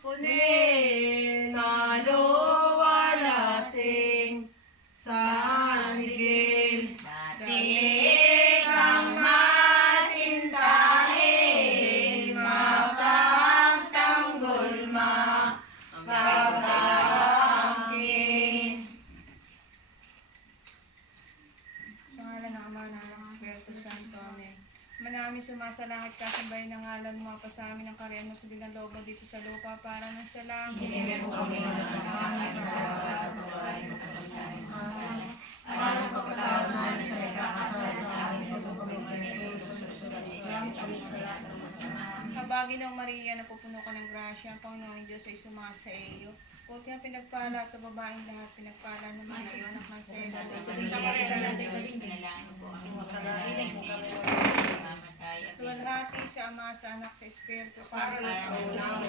Pune naluwalating San Miguel daig ang masintahin mapagtanggol mapagangkin. Sa ngalan ng Ama, ng Anak, ng Espiritu Santo. Amen. Manami sumasalangit ka, sambahin ng ngalan mo, pasamin ang kariyan mo sa bilang loob mo dito sa lupa para ng sa langit. Hingi mo kami ng naman sa bawat at buhay mo kasasayan sa amin. Alam ko patawad namin sa ikakasala sa amin at kung kami pinitulos sa gamit kami sa lahat ng masama. Habagin ng Maria, napupuno ka ng grasya, ang Panginoon Diyos ay sumasa iyo. Huwag kang pinagpala sa babaeng lahat, pinagpala naman ang iyong anak ng Sena. Tuwalhati sa Ama, sa Anak, sa Espiritu Santo. Para sa ulang